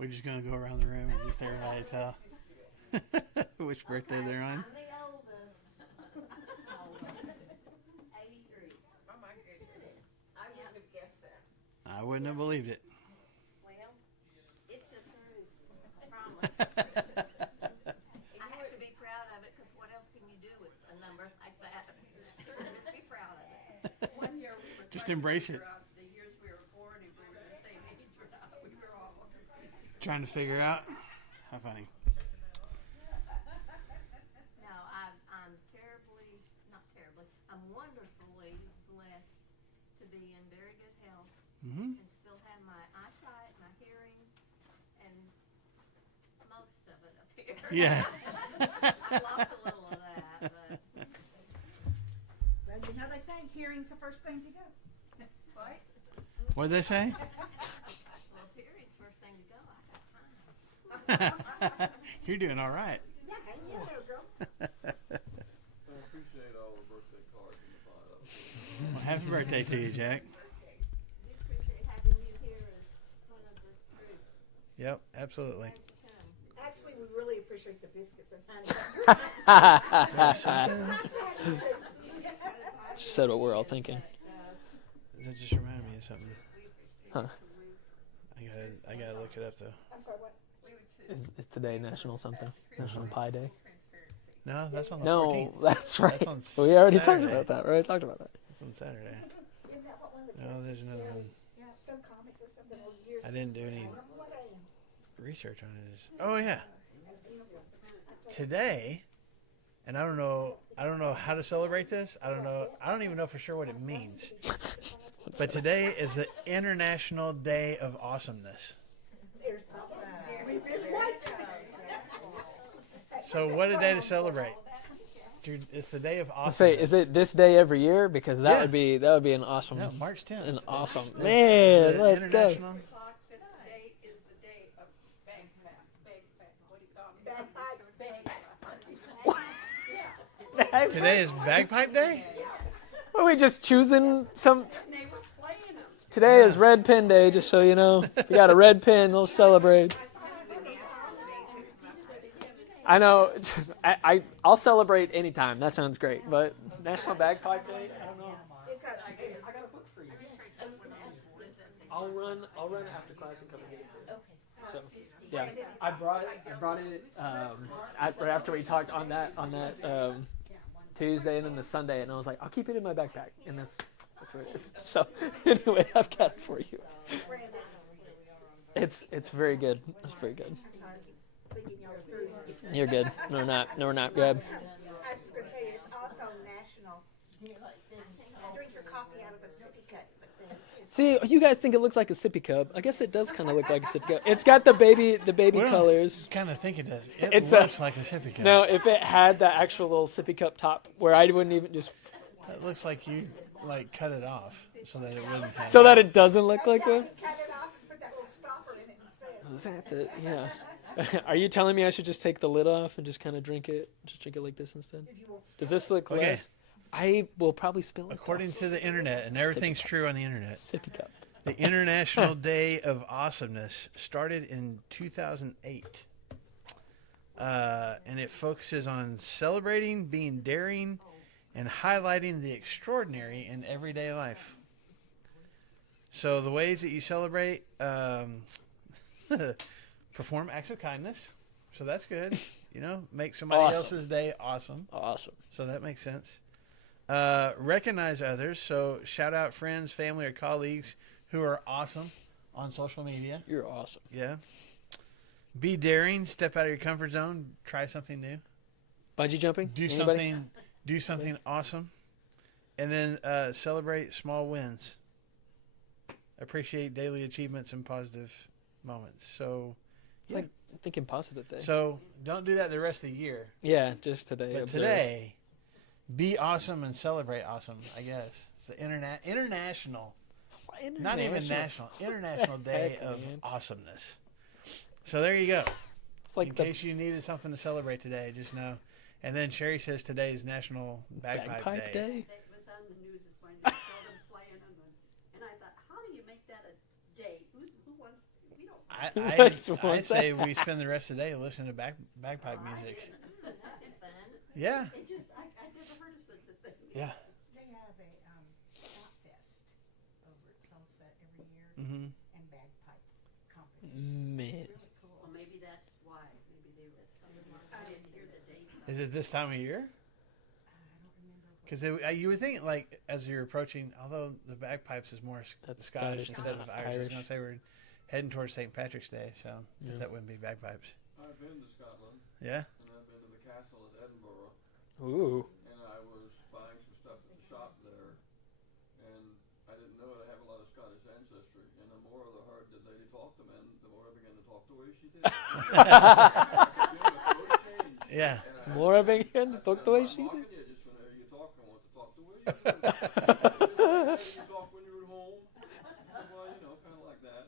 We're just gonna go around the room and just everybody tell which birthday they're on. I'm the oldest. 83. Oh my goodness. I wouldn't have guessed that. I wouldn't have believed it. Well, it's the truth. I promise. I have to be proud of it, because what else can you do with a number like that? Just be proud of it. One year we were Just trying to embrace figure it. out the years we were born, if we were the same age or not. We were all Trying to figure out. How funny. No, I'm terribly, not terribly, I'm wonderfully blessed to be in very good health Mm-hmm. and still have my eyesight, my hearing, and most of it up here. Yeah. I've lost a little of that, but Well, you know they say hearing's the first thing to go. right? What'd they say? Well, if hearing's first thing to go, I got time. You're doing all right. Yeah, you know, girl. I appreciate all the birthday cards in the file. Well, happy birthday to you, Jack. We appreciate having you here as one of the group. Yep, absolutely. Thanks for coming. Actually, we really appreciate the biscuits and honey. There's something. Said what we're all thinking. That just reminded me of something. Huh. I gotta look it up though. I'm sorry, what? Is today National something? National Pie Day? No, that's on the No, 14th. that's right. That's on We already Saturday. talked about that. We already talked about that. That's on Saturday. Isn't that what one of the No, there's another one. some comic or something over years? I didn't do any What I am. research on it. Oh yeah. Today, and I don't know how to celebrate this. I don't even know for sure what it means. But today is the International Day of Awesomeness. There's we've been right. So what a day to celebrate. It's the day of Let's awesomeness. say, is it this day every year? Because that Yeah. would be an awesome, No, March 10th. an awesome. It's Man, the let's go. international. Clock said today is the day of bagpipe. What do you call it? Bagpipes. Today is Bagpipe Day? Are we just choosing some? They were playing them. Today is Red Pin Day, just so you know. If you got a red pin, they'll celebrate. I know. I'll celebrate anytime. That sounds great. But National Bagpipe Day, I don't know. It's a, I got a book for you. I'll run after class and come and get it. Okay. So yeah, I brought it right after we talked on that Tuesday and then the Sunday, and I was like, I'll keep it in my backpack, and that's where it is. So anyway, I've got it for you. It's very good. It's very good. thinking y'all are through. You're good. No, we're not. No, we're not. Good. I was just going to tell you, it's also national. Drink your coffee out of a sippy cup. But then it's See, you guys think it looks like a sippy cup. I guess it does kind of look like a sippy cup. It's got the baby colors. Kind of think it does. It It's looks like a sippy cup. No, if it had the actual little sippy cup top, where I wouldn't even just It looks like you cut it off so that it wouldn't have so that it doesn't look like yeah, one. you cut it off and put that little stopper in it instead. Is that the yeah? Are you telling me I should just take the lid off and just kind of drink it? Just drink it like this instead? If you won't Does this look Okay. less? I will probably spill it. According to the internet, and everything's true on the internet, Sippy cup. the International Day of Awesomeness started in 2008. And it focuses on celebrating, being daring, and highlighting the extraordinary in everyday life. So the ways that you celebrate, perform acts of kindness. So that's good. You know, make somebody Awesome. else's day awesome. Awesome. So that makes sense. Recognize others. So shout out friends, family, or colleagues who are awesome on social media. You're awesome. Yeah. Be daring. Step out of your comfort zone. Try something new. Bungee jumping? Do Anybody? something awesome. And then celebrate small wins. Appreciate daily achievements and positive moments. So It's like thinking positive day. so don't do that the rest of the year. Yeah, just today. But observe. today, be awesome and celebrate awesome, I guess. It's the international, not even national, International Day Heck, of man. Awesomeness. So there you go. It's like In the case you needed something to celebrate today, just know. And then Sherry says today is National Bagpipe, bagpipe day. It was on the news this morning. They saw them playing them, and I thought, how do you make that a day? Who wants? We don't I say we spend the rest of the day listening to bagpipe music. That's been fun. Yeah. It just, I never heard of such a thing. Yeah. They have a Scott Fest over at Tulsa every year Mm-hmm. and bagpipe competition. Man. Well, maybe that's why. Maybe they were. I didn't hear the date. Is it this time of year? I don't remember. Because you would think, like, as you're approaching, although the bagpipes is more That's Scottish Scottish, instead of not Irish. I was Irish. going to say we're heading towards St. Patrick's Day, so Yeah. that wouldn't be bagpipes. I've been to Scotland, Yeah? and I've been to the castle at Edinburgh, Ooh. and I was buying some stuff at the shop there, and I didn't know I have a lot of Scottish ancestry, and the more I heard the lady talk to men, the more I began to talk the way she did. Yeah. The more I began to talk the way she did. You just whenever you talk, I want to talk the way you do. You talk when you're at home. I said, well, kind of like that.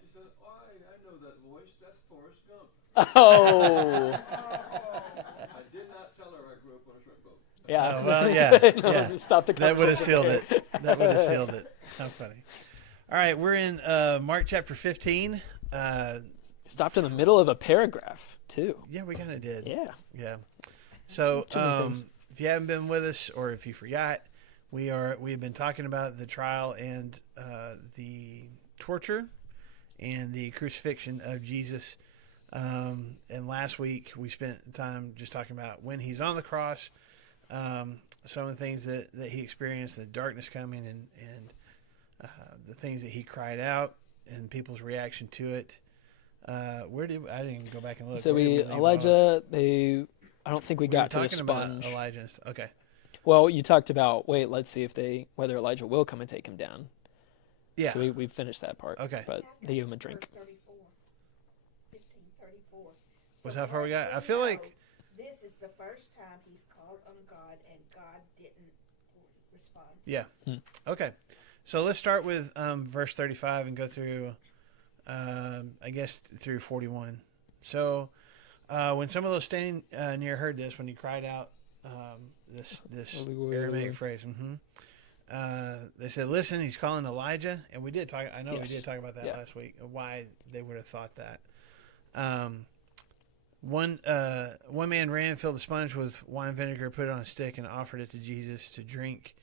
She said, oh, I know that voice. That's Forrest Gump. Oh. I did not tell her I grew up on a shrimp boat. Yeah. Oh, well, yeah, No, yeah. Stop the That would have conversation sealed there. it. That would have sealed it. How funny. All right, we're in Mark chapter 15. Stopped in the middle of a paragraph too. Yeah, we kind of did. Yeah. Yeah. So, Too many things. if you haven't been with us, or if you forgot, we've been talking about the trial and the torture and the crucifixion of Jesus. And last week we spent time just talking about when he's on the cross, some of the things that he experienced, the darkness coming, and the things that he cried out, and people's reaction to it. I didn't go back and look. So Where did we leave off? Elijah, I don't think we We got were to the talking about sponge. Elijah and stuff. Okay. Well, you talked about let's see whether Elijah will come and take him down. Yeah. So we finished that part. Okay. But they gave him a drink. 1534. Was So how far we as got? we I feel like- know, this is the first time he's called on God and God didn't respond. Yeah. Okay. So let's start with verse 35 and go through, I guess, through 41. So when some of those standing near heard this, when he cried out this Aramaic phrase, they said, "Listen, he's calling Elijah." And we did talk. I know Yes. we did talk about that Yeah. last week. Why they would have thought that. One man ran, filled a sponge with wine vinegar, put it on a stick, and offered it to Jesus to drink.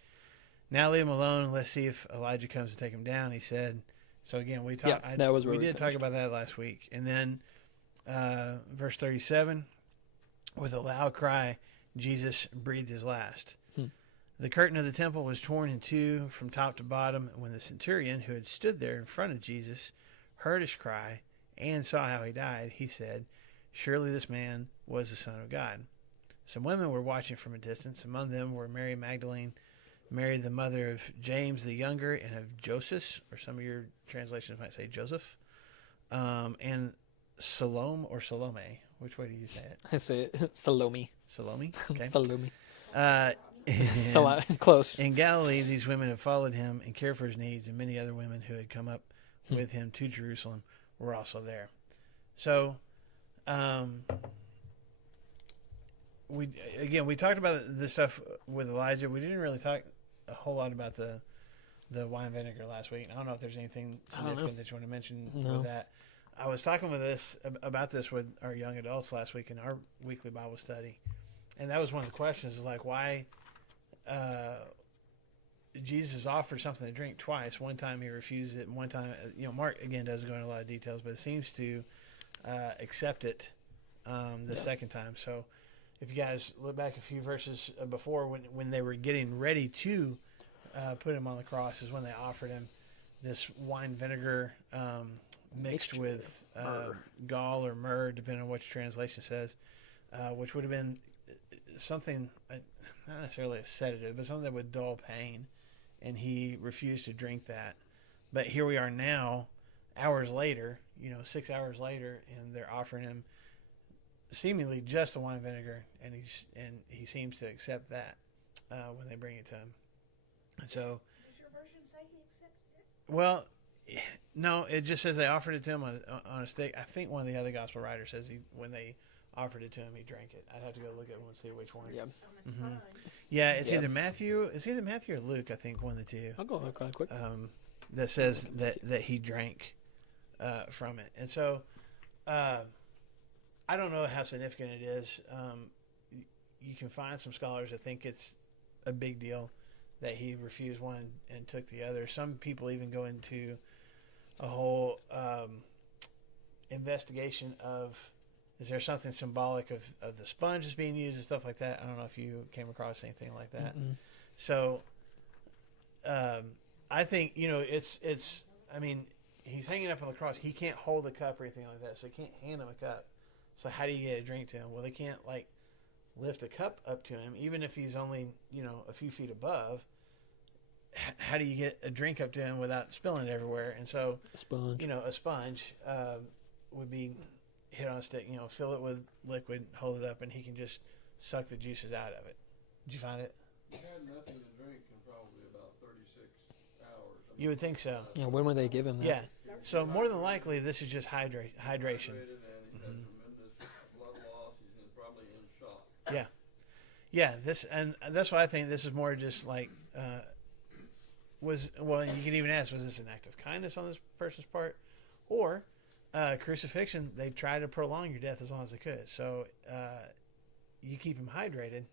"Now leave him alone, and let's see if Elijah comes to take him down," he said. So again, we talked. Yeah, that was where we we did talk finished. about that last week. And then verse 37, with a loud cry, Jesus breathed his last. The curtain of the temple was torn in two from top to bottom. And when the centurion who had stood there in front of Jesus heard his cry and saw how he died, he said, "Surely this man was the Son of God." Some women were watching from a distance. Among them were Mary Magdalene, Mary the mother of James the younger, and of Joseph, or some of your translations might say Joseph, and Salome. Which way do you say it? I say it. Salome. Salome? Okay. Salome. And- Close. In Galilee, these women had followed him and cared for his needs, and many other women who had come up with him to Jerusalem were also there. So, we talked about this stuff with Elijah. We didn't really talk a whole lot about the wine vinegar last week. I don't know if there's anything I don't know. significant that you want to mention No. with that. I was talking about this with our young adults last week in our weekly Bible study, and that was one of the questions: is like why Jesus offered something to drink twice. One time he refused it, and one time, Mark again doesn't go into a lot of details, but it seems to accept it the second time. So, if you guys look back a few verses before, when they were getting ready to put him on the cross, is when they offered him this wine vinegar mixed Mixture. with Myrrh. gall or myrrh, depending on which translation says, which would have been something, not necessarily a sedative, but something that would dull pain. And he refused to drink that. But here we are now, hours later, 6 hours later, and they're offering him seemingly just the wine vinegar, and he seems to accept that when they bring it to him. And so, Does your version say he accepted it? well, no, it just says they offered it to him on a stick. I think one of the other gospel writers says when they offered it to him, he drank it. I'd have to go look at one and see which one. Yeah. On a sponge. Yeah, it's Yeah. either Matthew. It's either Matthew or Luke. I think one of the two. I'll go look real quick. That says that he drank from it. And so I don't know how significant it is. You can find some scholars that think it's a big deal that he refused one and took the other. Some people even go into a whole investigation of, is there something symbolic of the sponge that's being used and stuff like that. I don't know if you came across anything like that. So I think, it's I mean, he's hanging up on the cross. He can't hold a cup or anything like that, so he can't hand him a cup. So how do you get a drink to him? Well, they can't lift a cup up to him, even if he's only a few feet above. How do you get a drink up to him without spilling it everywhere? And so A sponge. a sponge would be hit on a stick. Fill it with liquid, hold it up, and he can just suck the juices out of it. Did you find it? He had nothing to drink in probably about 36 hours. You would think so. Yeah, when would they give him that? Yeah. So more than likely, this is just hydration. Dehydrated, and he had tremendous blood loss. He's probably in shock. Yeah. And that's why I think this is more just like you could even ask, was this an act of kindness on this person's part, or crucifixion? They try to prolong your death as long as they could. So you keep him hydrated,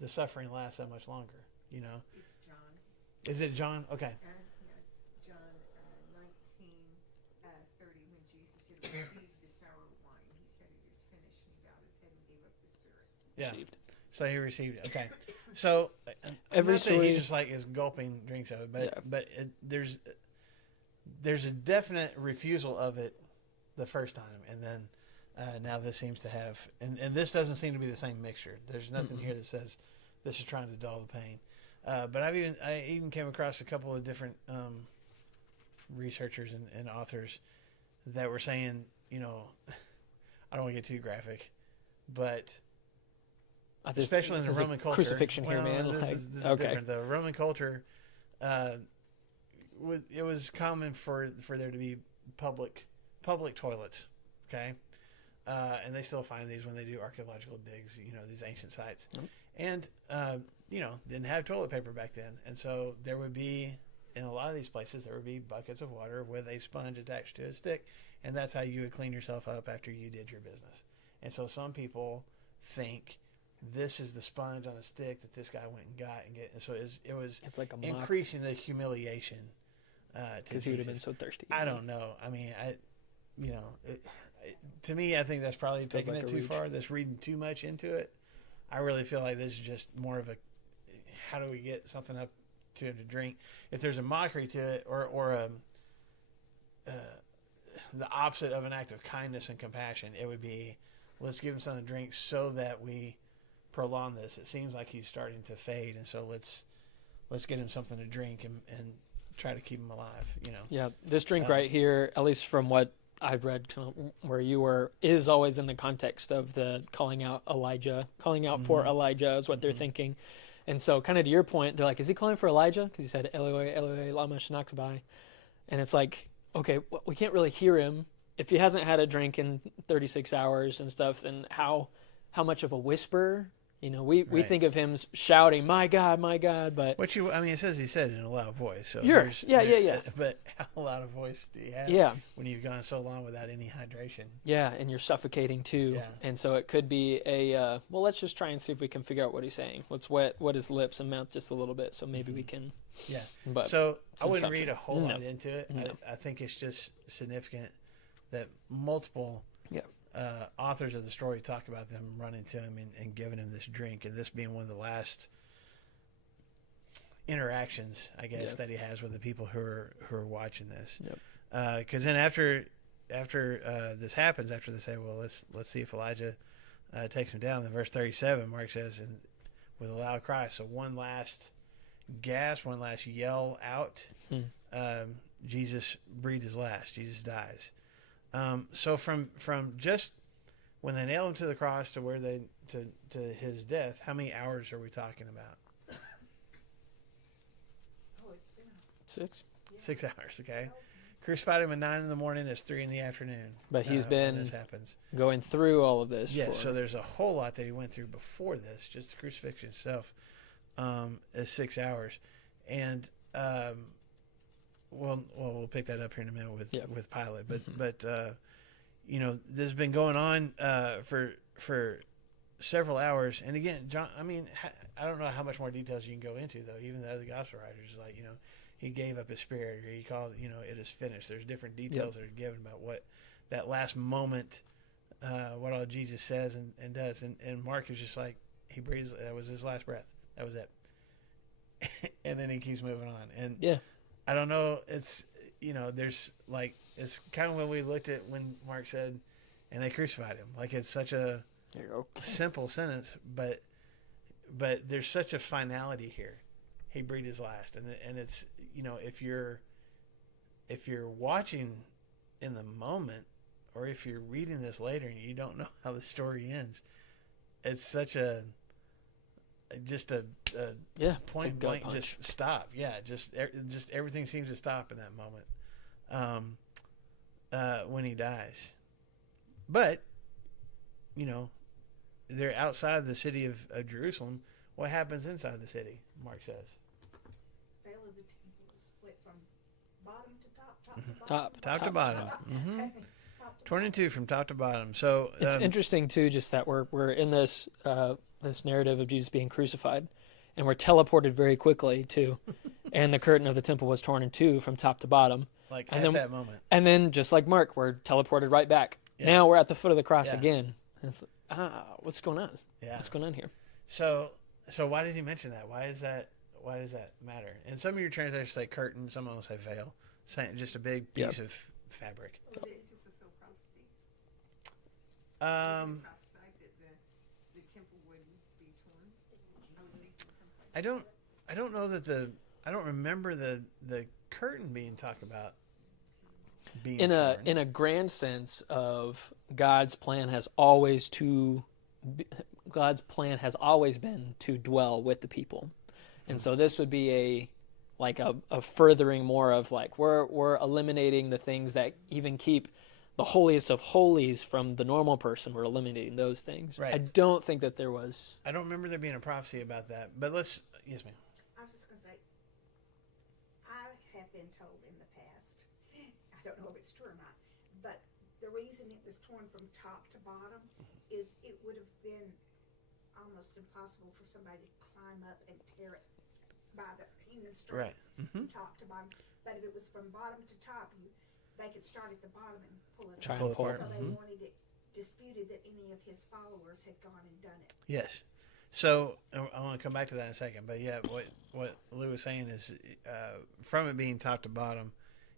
the suffering lasts that much longer. It's John. Is it John? Okay. John 19:30, when Jesus had received the sour wine, he said, "It is finished," and he bowed his head and gave up the spirit. Yeah. Received. So he received it. Okay. So Every not that story- he just is gulping drinks of it, but Yeah. there's a definite refusal of it the first time, and then now this seems to have, and this doesn't seem to be the same mixture. There's nothing here that says this is trying to dull the pain. But I even came across a couple of different researchers and authors that were saying, I don't want to get too graphic, but especially in the Roman culture, crucifixion here, man. This is okay. different. The Roman culture, it was common for there to be public toilets. Okay, and they still find these when they do archaeological digs. These ancient sites, and didn't have toilet paper back then, and so there would be, in a lot of these places, there would be buckets of water with a sponge attached to a stick, and that's how you would clean yourself up after you did your business. And so some people think this is the sponge on a stick that this guy went and got and so it was It's like a mock, increasing the humiliation because he would have been so thirsty. I don't know. I mean, to me, I think that's probably Feels taking like it a too reach. far. That's reading too much into it. I really feel like this is just more of a, how do we get something up to him to drink? If there's a mockery to it, or the opposite of an act of kindness and compassion, it would be, let's give him something to drink so that we prolong this. It seems like he's starting to fade, and so let's get him something to drink and try to keep him alive. Yeah, this drink right here, at least from what I've read, where you were, is always in the context of the calling out for Elijah is what they're thinking. And so kind of to your point, they're like, is he calling for Elijah? Because he said, Eloi, Eloi, lama sabachthani. And it's like, okay, we can't really hear him. If he hasn't had a drink in 36 hours and stuff, then how much of a whisper? We Right. think of him shouting, my God, but It says he said it in a loud voice. So Yours. Yeah. But how loud a voice do you have? yeah, When you've gone so long without any hydration. yeah, and you're suffocating too. Yeah. And so it could be well, let's just try and see if we can figure out what he's saying. Let's wet his lips and mouth just a little bit, so maybe we can. Yeah. But So it's I wouldn't assumption. read a whole No. lot into it. No. I think it's just significant that multiple Yeah. authors of the story talk about them running to him and giving him this drink, and this being one of the last interactions, I guess, Yeah. that he has with the people who are watching this. Yep. Because then after this happens, after they say, well, let's see if Elijah takes him down, in verse 37, Mark says, and with a loud cry, so one last gasp, one last yell out, Jesus breathed his last. Jesus dies. So from just when they nail him to the cross to where to his death, how many hours are we talking about? Oh, it's been 6. 6 hours. Okay. Crucified him at 9 in the morning. It's 3 in the afternoon. But he's when been this happens. going through all of this. Yes. for- So there's a whole lot that he went through before this. Just the crucifixion itself is 6 hours, and we'll pick that up here in a minute with Pilate, but Mm-hmm. you know, this has been going on for several hours, and again, John. I mean, I don't know how much more details you can go into though. Even the other gospel writers, like, you know, he gave up his spirit, or he called, you know, it is finished. There's different details that are given about what that last moment, what all Jesus says and does, and Mark is just like, he breathes. That was his last breath. That was it. And then he keeps moving on. And Yeah. I don't know. It's, you know, there's like, it's kind of when we looked at when Mark said, and they crucified him. Like, it's such a There you go. simple sentence, but there's such a finality here. He breathed his last, and it's, you know, if you're watching in the moment, or if you're reading this later and you don't know how the story ends, it's such a Yeah. point it's a gut blank, punch. just stop. Yeah, just everything seems to stop in that moment when he dies. But, you know, they're outside the city of Jerusalem. What happens inside the city? Mark says. Veil of the temples went from bottom to top, Top to bottom. Hmm. Top to Torn in two from top to bottom. So It's interesting too, just that we're in this this narrative of Jesus being crucified, and we're teleported very quickly to, and the curtain of the temple was torn in two from top to bottom, like and at then- that moment. and then just like Mark, we're teleported right back. Yeah. Now we're at the foot of the cross Yeah. again. And it's what's going on? Yeah. What's going on here? So why does he mention that? Why does that matter? And some of your translations say curtain, some of them say veil, saying just a big piece of fabric. Was it to fulfill prophecy? Um, Prophesied that the temple would be torn? I was reading someplace. I don't know that I don't remember the curtain being talked about being In a torn. in a grand sense of God's plan has always been to dwell with the people, and so this would be a furthering more of like we're eliminating the things that even keep the holiest of holies from the normal person. We're eliminating those things. Right. I don't think that there was. I don't remember there being a prophecy about that. But yes, ma'am. I was just going to say, I have been told in the past, I don't know if it's true or not, but the reason it was torn from top to bottom is it would have been almost impossible for somebody to climb up and tear it by the human strength Right. from top to bottom. But if it was from bottom to top, they could start at the bottom and pull it Try up. and pull it So apart. they wanted it disputed that any of his followers had gone and done it. Yes. So I want to come back to that in a second. But yeah, what Lou was saying is from it being top to bottom,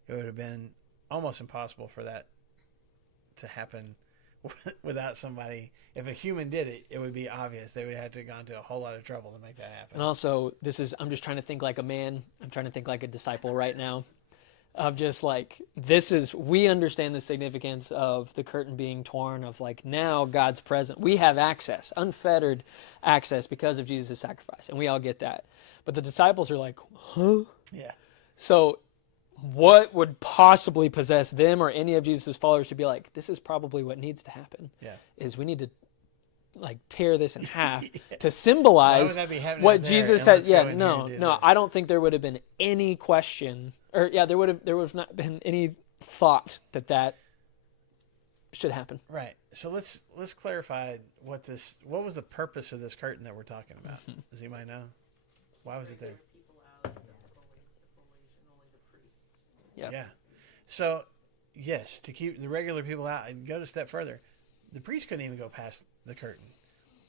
it would have been almost impossible for that to happen without somebody. If a human did it, it would be obvious. They would have to have gone to a whole lot of trouble to make that happen. And also, I'm just trying to think like a man. I'm trying to think like a disciple right now. Of just like, we understand the significance of the curtain being torn, of like now God's present. We have access, unfettered access because of Jesus' sacrifice. And we all get that. But the disciples are like, huh? Yeah. So what would possibly possess them or any of Jesus' followers to be like, this is probably what needs to happen? Yeah. Is we need to like tear this in half to Why symbolize would that be happening what up there, Jesus and said. let's Yeah, go in here no, and do no. this? I don't think there would have been any question, or there would have not been any thought that should happen. Right. So let's clarify what was the purpose of this curtain that we're talking about? Mm-hmm. Does anybody know? Why was it there? People out, the holies, and only the priests. Yeah. Yeah. So, yes, to keep the regular people out, and go a step further, the priest couldn't even go past the curtain.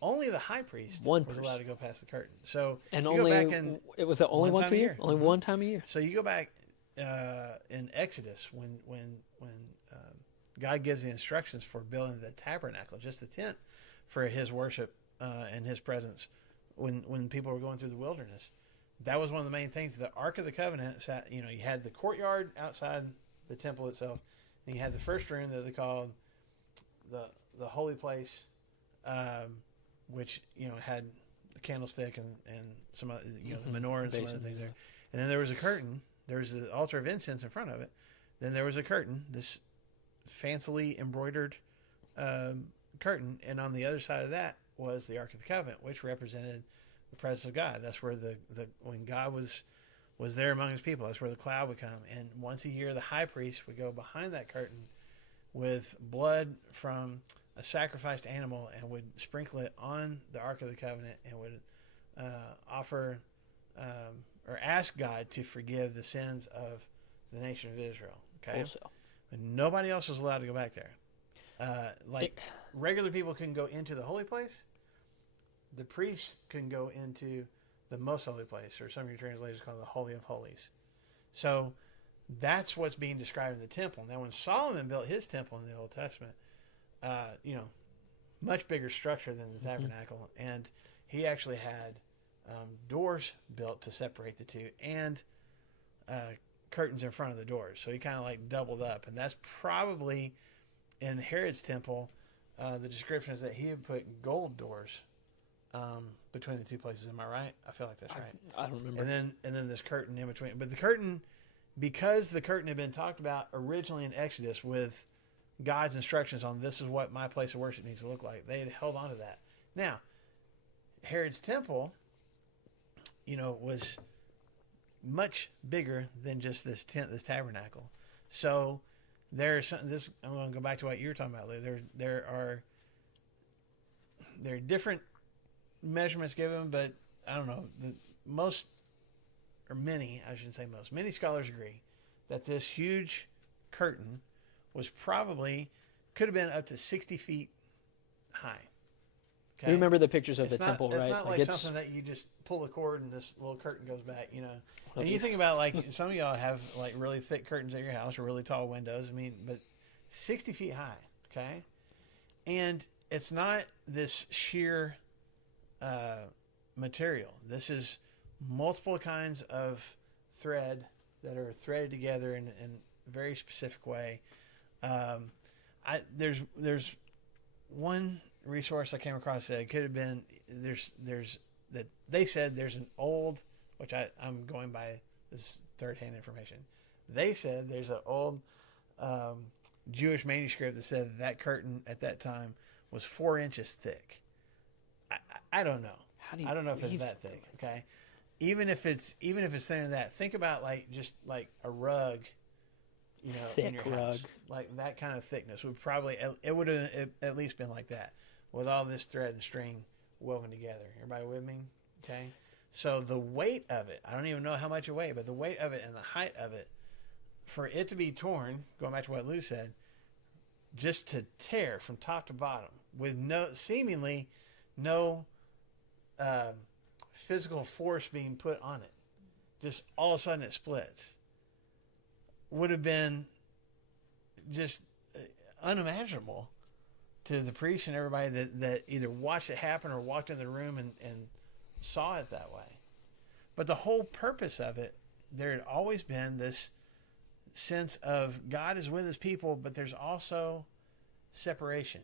Only the high priest One was priest. allowed to go past the curtain. So And you only go back in, it was only one once time a a year. year. Only Mhm. one time a year. so you go back in Exodus when God gives the instructions for building the tabernacle, just the tent for His worship and His presence. When people were going through the wilderness, that was one of the main things. The Ark of the Covenant sat. You had the courtyard outside the temple itself, and you had the first room that they called the holy place, which had the candlestick and some other, the menorah and some other Basin, things yeah. there. And then there was a curtain. There was the altar of incense in front of it. Then there was a curtain, this fancily embroidered curtain, and on the other side of that was the Ark of the Covenant, which represented the presence of God. That's where when God was was there among his people. That's where the cloud would come. And once a year, the high priest would go behind that curtain with blood from a sacrificed animal and would sprinkle it on the Ark of the Covenant and would offer or ask God to forgive the sins of the nation of Israel. Okay, Wholesale. and nobody else was allowed to go back there. Regular people couldn't go into the holy place. The priests couldn't go into the most holy place, or some of your translators call it the Holy of Holies. So that's what's being described in the temple. Now, when Solomon built his temple in the Old Testament, much bigger structure than the tabernacle, and he actually had doors built to separate the two, and curtains in front of the doors. So he kind of like doubled up, and that's probably in Herod's temple. The description is that he had put gold doors between the two places. Am I right? I feel like that's right. I don't remember. And then this curtain in between. But the curtain, because the curtain had been talked about originally in Exodus with God's instructions on this is what my place of worship needs to look like, they had held on to that. Now, Herod's temple, was much bigger than just this tent, this tabernacle. So there's this. I'm going to go back to what you were talking about, Lou. There are different measurements given, but I don't know. Many scholars agree that this huge curtain was could have been up to 60 feet high. Okay? You remember the pictures of It's the temple, it's right? not like something that you just pull the cord and this little curtain goes back, And you these- think about, like, some of y'all have, like, really thick curtains at your house or really tall windows. But 60 feet high, okay? And it's not this sheer material. This is multiple kinds of thread that are threaded together in a very specific way. There's one resource I came across that it could have been there's that they said there's an old, which I'm going by this third-hand information. They said there's an old Jewish manuscript that said that curtain at that time was 4 inches thick. I don't know. I don't know if it's that thick. Okay, even if it's thinner than that, think about just like a rug. In your Thick house. rug. Like that kind of thickness would probably it would have at least been like that with all this thread and string woven together. Everybody with me? Okay. So the weight of it, I don't even know how much it weighed, but the weight of it and the height of it, for it to be torn, going back to what Lou said, just to tear from top to bottom with seemingly no physical force being put on it, just all of a sudden it splits, would have been just unimaginable to the priests and everybody that either watched it happen or walked in the room and saw it that way. But the whole purpose of it, there had always been this sense of God is with his people, but there's also separation.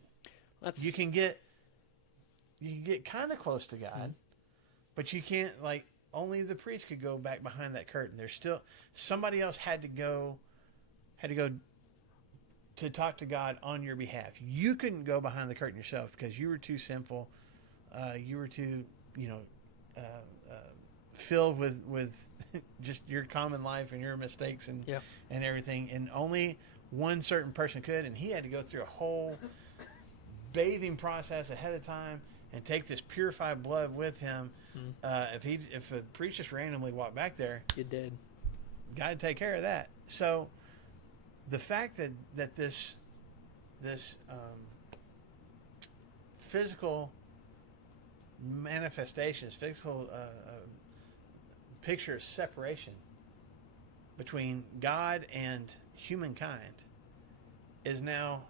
You can get kind of close to God, but you can't, only the priest could go back behind that curtain. There's still somebody else had to go to talk to God on your behalf. You couldn't go behind the curtain yourself because you were too sinful. You were too, filled with just your common life and your mistakes and everything. And only one certain person could, and he had to go through a whole bathing process ahead of time and take this purified blood with him. If a priest just randomly walked back there, you did. God would take care of that. So the fact that this physical manifestations, physical picture of separation between God and humankind is now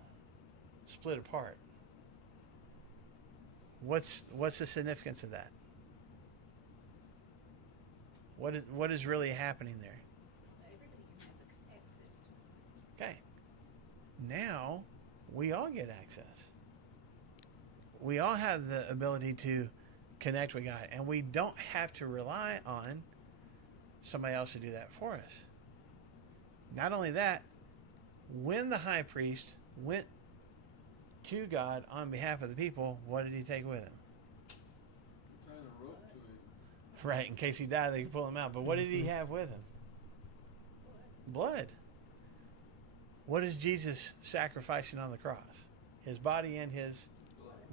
split apart. What's the significance of that? What is really happening there? Everybody can have access to it. Okay. Now we all get access. We all have the ability to connect with God, and we don't have to rely on somebody else to do that for us. Not only that, when the high priest went to God on behalf of the people, what did he take with him? Tying a rope to him. Right, in case he died, they could pull him out. But what did he have with him? Blood. What is Jesus sacrificing on the cross? His body and his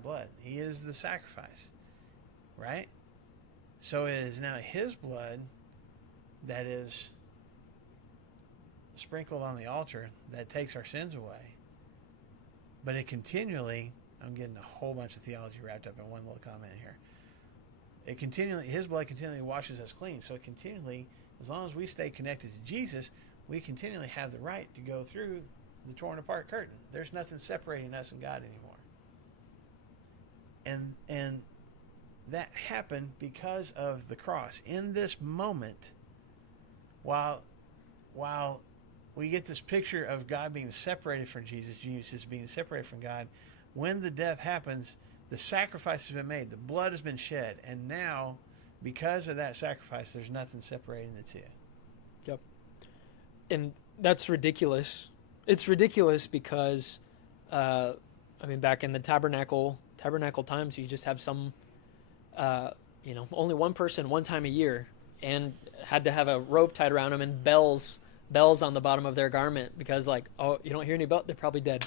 blood. He is the sacrifice, right? So it is now his blood that is sprinkled on the altar that takes our sins away. But it continually, I'm getting a whole bunch of theology wrapped up in one little comment here. His blood continually washes us clean. So it continually, as long as we stay connected to Jesus, we continually have the right to go through the torn apart curtain. There's nothing separating us and God anymore. And that happened because of the cross. In this moment, while we get this picture of God being separated from Jesus, Jesus being separated from God, when the death happens, the sacrifice has been made, the blood has been shed, and now, because of that sacrifice, there's nothing separating the two. Yep. And that's ridiculous. It's ridiculous because, back in the tabernacle times, you just have some, only one person one time a year, and had to have a rope tied around them and bells on the bottom of their garment because, you don't hear any bell, they're probably dead.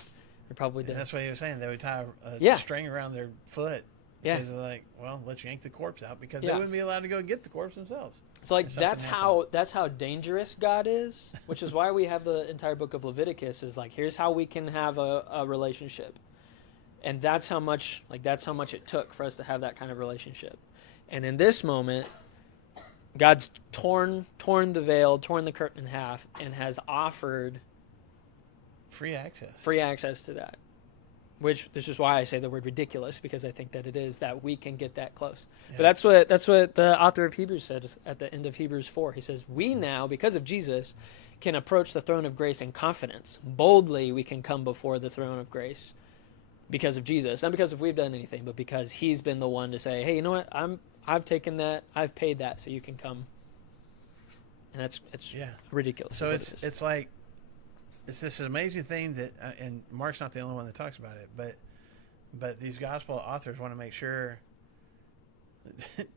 They're probably dead. And that's what he was saying. They would tie a string around their foot. Yeah. Because they're like, well, let's yank the corpse out because they wouldn't be allowed to go get the corpse themselves. It's like that's how dangerous God is, which is why we have the entire book of Leviticus is here's how we can have a relationship. And that's how much it took for us to have that kind of relationship. And in this moment, God's torn the veil, torn the curtain in half, and has offered free access to that. This is why I say the word ridiculous, because I think that it is that we can get that close. Yeah. But that's what the author of Hebrews said at the end of Hebrews 4. He says, we now, because of Jesus, can approach the throne of grace in confidence. Boldly we can come before the throne of grace because of Jesus. Not because we've done anything, but because he's been the one to say, hey, you know what? I've taken that, I've paid that, so you can come. And it's ridiculous. So it's like, it's this amazing thing that, and Mark's not the only one that talks about it, but these gospel authors want to make sure,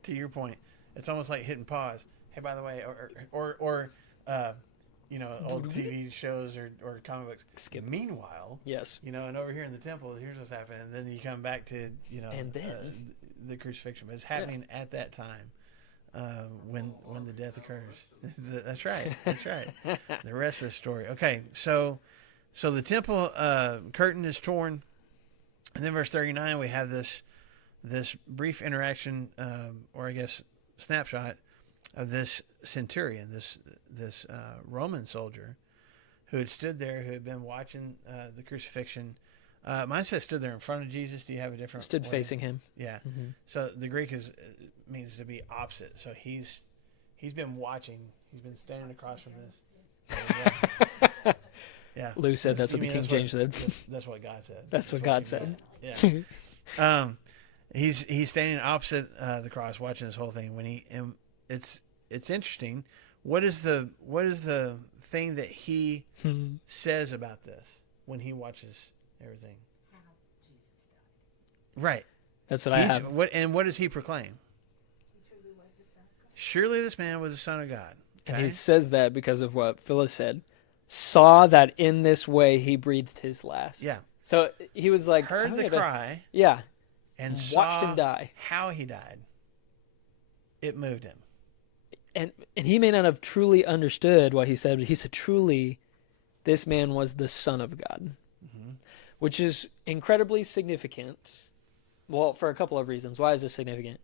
to your point, it's almost like hitting pause. Hey, by the way, or old TV shows or comic books. Skip. Meanwhile, yes, and over here in the temple, here's what's happening, and then you come back to and then the crucifixion. But it's happening at that time. When the death occurs. That's right. The rest of the story. Okay, so the temple curtain is torn, and then verse 39 we have this brief interaction, or I guess snapshot of this centurion, this Roman soldier who had stood there, who had been watching the crucifixion. Mine says stood there in front of Jesus. Do you have a different? Stood way? Facing him. Yeah. Mm-hmm. So the Greek means to be opposite. So he's been watching. He's been standing across from this. Yeah. Lou said that's what the King James said. That's what God said. That's what God said. Yeah. He's standing opposite the cross, watching this whole thing. It's interesting. What is the thing that he says about this when he watches everything? How Jesus died. Right. That's what I have. What does he proclaim? Surely this man was the Son of God. Okay? And he says that because of what Phyllis said. Saw that in this way he breathed his last. Yeah. So he was like, heard the cry. Yeah. And watched saw him die. How he died. It moved him. And he may not have truly understood what he said, but he said, truly, this man was the Son of God. Mm-hmm. Which is incredibly significant. Well, for a couple of reasons. Why is this significant?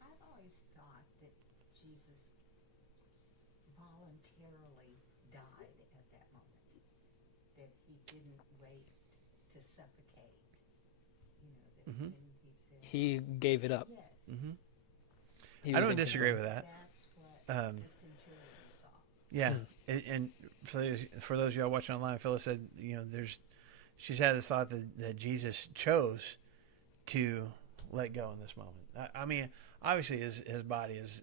I've always thought that Jesus voluntarily died at that moment. That he didn't wait to suffocate. That when he said... He gave it up. Yeah. Mm-hmm. I don't disagree with that. That's what the centurion saw. Yeah, and for those of y'all watching online, Phyllis said, she's had this thought that Jesus chose to let go in this moment. I mean, obviously his body is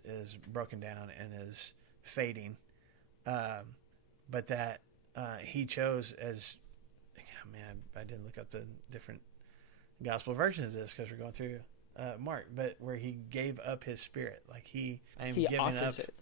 broken down and is fading, but that he chose as, I didn't look up the different gospel versions of this because we're going through Mark, but where he gave up his spirit. Like I am He giving up, offers it.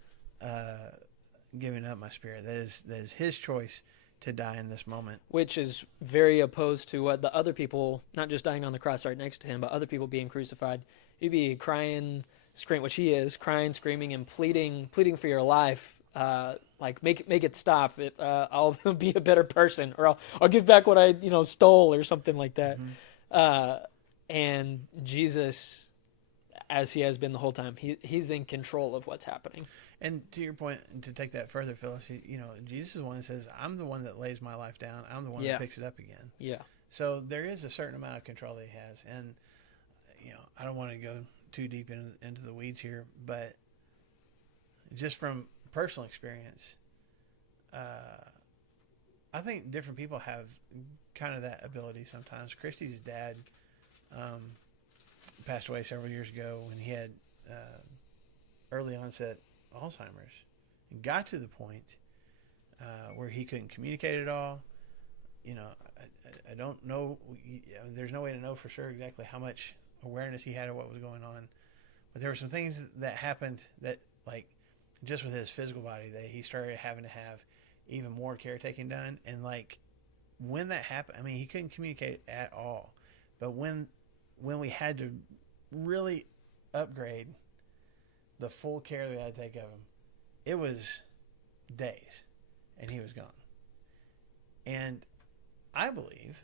giving up my spirit. That is his choice to die in this moment. Which is very opposed to what the other people, not just dying on the cross right next to him, but other people being crucified. You'd be crying, which he is, crying, screaming, and pleading for your life. Like make it stop. I'll be a better person, or I'll give back what I stole, or something like that. Mm-hmm. And Jesus, as he has been the whole time, he's in control of what's happening. And to your point, to take that further, Phyllis, Jesus is the one that says, "I'm the one that lays my life down. I'm the one that picks it up again." Yeah. So there is a certain amount of control that he has, and I don't want to go too deep into the weeds here, but just from personal experience, I think different people have kind of that ability sometimes. Christy's dad passed away several years ago when he had early onset Alzheimer's, and got to the point where he couldn't communicate at all. I don't know. There's no way to know for sure exactly how much awareness he had of what was going on, but there were some things that happened that, like, just with his physical body, that he started having to have even more caretaking done. And like when that happened, I mean, he couldn't communicate at all. But when we had to really upgrade the full care that we had to take of him, it was days, and he was gone. And I believe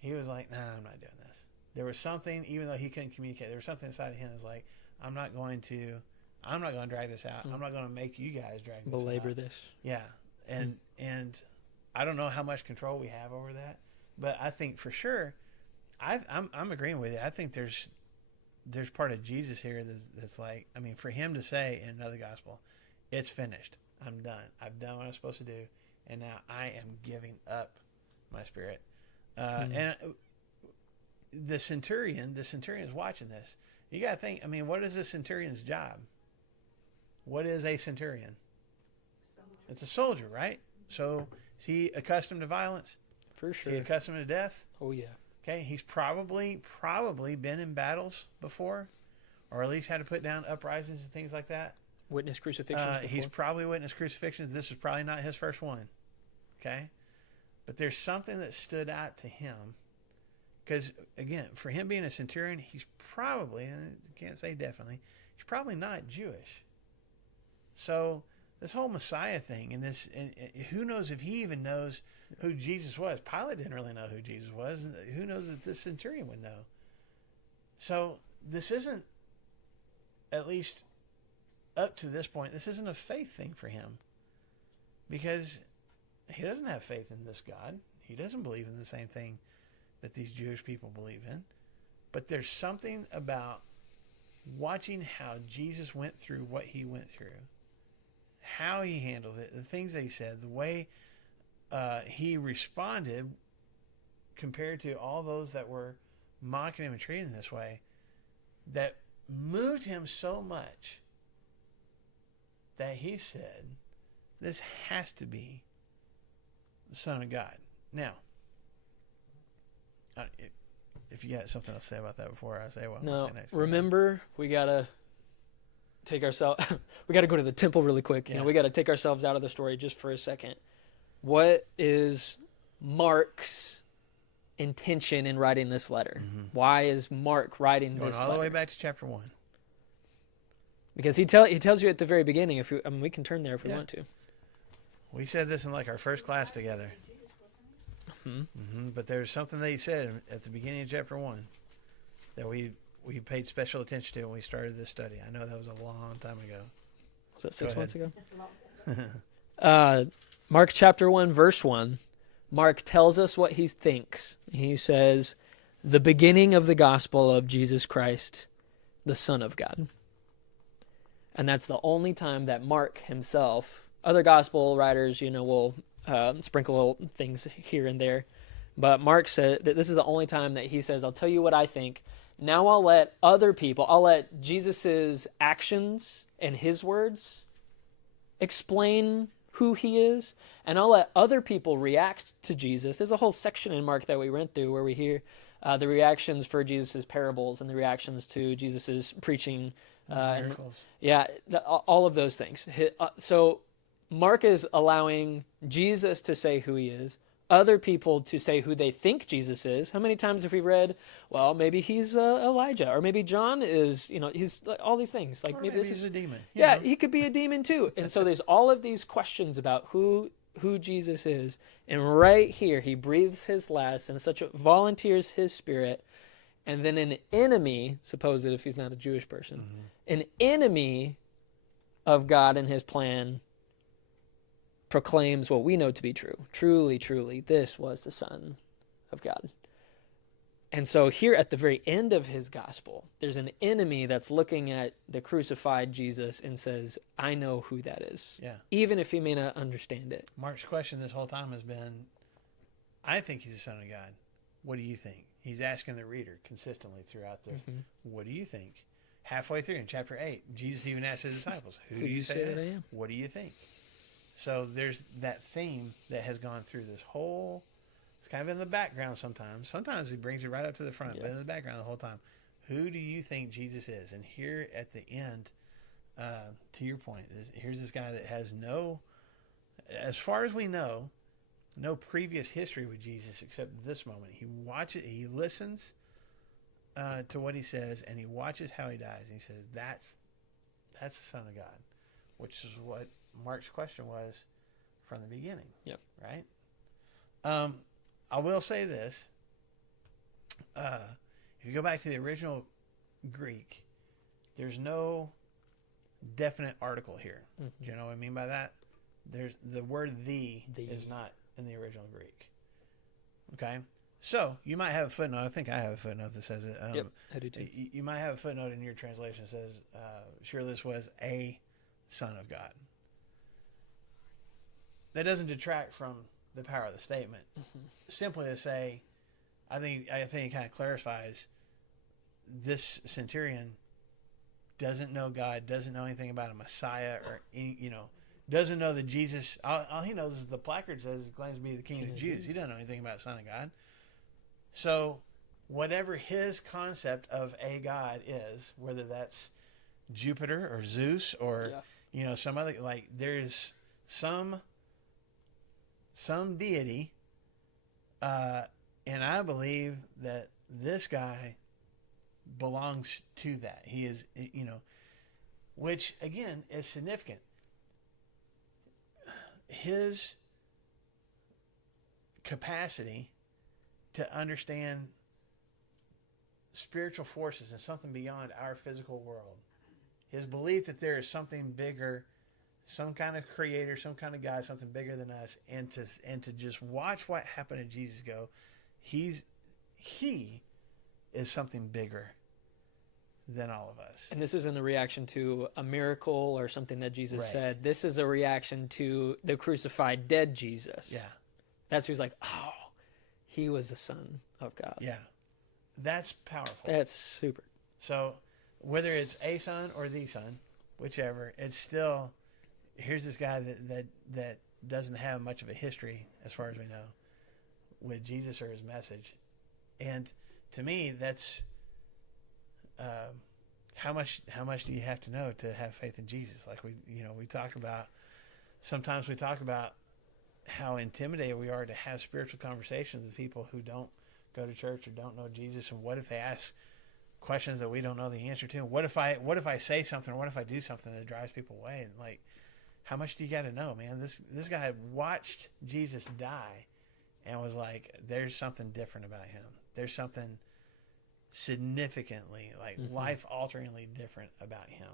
he was like, "Nah, I'm not doing this." There was something, even though he couldn't communicate, there was something inside of him that was like, I'm not going to drag this out. I'm not going to make you guys drag this Belabor out. this. Yeah. And I don't know how much control we have over that, but I think for sure, I'm agreeing with you. I think there's part of Jesus here that's like, I mean, for him to say in another gospel, "It's finished. I'm done. I've done what I'm supposed to do, and now I am giving up my spirit." And the centurion's watching this. You got to think, I mean, what is a centurion's job? What is a centurion? It's a soldier, right? So is he accustomed to violence? For sure. Is he accustomed to death? Oh, yeah. Okay, he's probably been in battles before, or at least had to put down uprisings and things like that. Witness crucifixions before. He's probably witnessed crucifixions. This is probably not his first one. Okay? But there's something that stood out to him. Because, again, for him being a centurion, he's probably, and I can't say definitely, he's probably not Jewish. So this whole Messiah thing, and who knows if he even knows who Jesus was. Pilate didn't really know who Jesus was. Who knows that this centurion would know? So this isn't, at least up to this point, this isn't a faith thing for him. Because he doesn't have faith in this God. He doesn't believe in the same thing that these Jewish people believe in. But there's something about watching how Jesus went through what he went through, how he handled it, the things that he said, the way he responded compared to all those that were mocking him and treating him this way, that moved him so much that he said, "This has to be the Son of God." Now, if you got something else to say about that before I say what I'm going to say next. Remember, we got to take ourselves, we got to go to the temple really quick. Yeah. We got to take ourselves out of the story just for a second. What is Mark's intention in writing this letter? Mm-hmm. Why is Mark writing Going this all letter? the way back to chapter 1. Because he tells you at the very beginning. We can turn there if we want to. We said this in like our first class together. But there's something that he said at the beginning of chapter 1 that we paid special attention to when we started this study. I know that was a long time ago. Was that 6 months ago? That's Mark chapter 1, verse 1. Mark tells us what he thinks. He says, "The beginning of the gospel of Jesus Christ, the Son of God." And that's the only time that Mark himself, other gospel writers, will sprinkle little things here and there. But Mark said that this is the only time that he says, "I'll tell you what I think. Now I'll let Jesus's actions and his words explain who he is, and I'll let other people react to Jesus." There's a whole section in Mark that we went through where we hear the reactions for Jesus' parables and the reactions to Jesus' preaching. And, Miracles. all of those things. So Mark is allowing Jesus to say who he is, other people to say who they think Jesus is. How many times have we read, well, maybe he's Elijah, or maybe John is, he's all these things. Like Or maybe maybe this he's is a demon. he could be a demon too. And so there's all of these questions about who Jesus is. And right here, he breathes his last and volunteers his spirit. And then an enemy, supposed if he's not a Jewish person, an enemy of God and his plan proclaims what we know to be true. Truly, truly, this was the Son of God. And so here at the very end of his gospel, there's an enemy that's looking at the crucified Jesus and says, I know who that is. Yeah. Even if he may not understand it. Mark's question this whole time has been, I think he's the Son of God. What do you think? He's asking the reader consistently throughout this. What do you think? Halfway through in chapter 8, Jesus even asked his disciples, who do you say that I am? What do you think? So there's that theme that has gone through this whole, it's kind of in the background sometimes. Sometimes he brings it right up to the front, but in the background the whole time. Who do you think Jesus is? And here at the end, to your point, here's this guy that has as far as we know, no previous history with Jesus except this moment. He listens to what he says, and he watches how he dies, and he says, that's the Son of God, which is what Mark's question was from the beginning. Yep. Right? I will say this. If you go back to the original Greek, there's no definite article here. Do you know what I mean by that? There's the word the is not in the original Greek. Okay? So, you might have a footnote. I think I have a footnote that says it. Yep, I do too. You might have a footnote in your translation that says, sure, this was a Son of God. That doesn't detract from the power of the statement. Simply to say, I think it kind of clarifies this centurion doesn't know God, doesn't know anything about a Messiah, or doesn't know that Jesus. All he knows is the placard says he claims to be the King of the Jews. He doesn't know anything about the Son of God. So, whatever his concept of a God is, whether that's Jupiter or Zeus or some other, like there's some deity, and I believe that this guy belongs to that. He is, which again is significant. His capacity to understand spiritual forces and something beyond our physical world. His belief that there is something bigger, some kind of creator, some kind of God, something bigger than us, and to just watch what happened to Jesus go, he is something bigger than all of us. And this isn't a reaction to a miracle or something that Jesus said. This is a reaction to the crucified dead Jesus. Yeah. That's who's like, oh, he was the Son of God. Yeah. That's powerful. That's super. So whether it's a son or the Son, whichever, it's still, here's this guy that doesn't have much of a history, as far as we know, with Jesus or his message. And to me, that's how much do you have to know to have faith in Jesus? Like we talk about, sometimes we talk about how intimidated we are to have spiritual conversations with people who don't go to church or don't know Jesus. And what if they ask questions that we don't know the answer to? And what if I say something, or what if I do something that drives people away? And like, how much do you got to know, man? This guy watched Jesus die and was like, there's something different about him. There's something significantly, like life-alteringly different about him.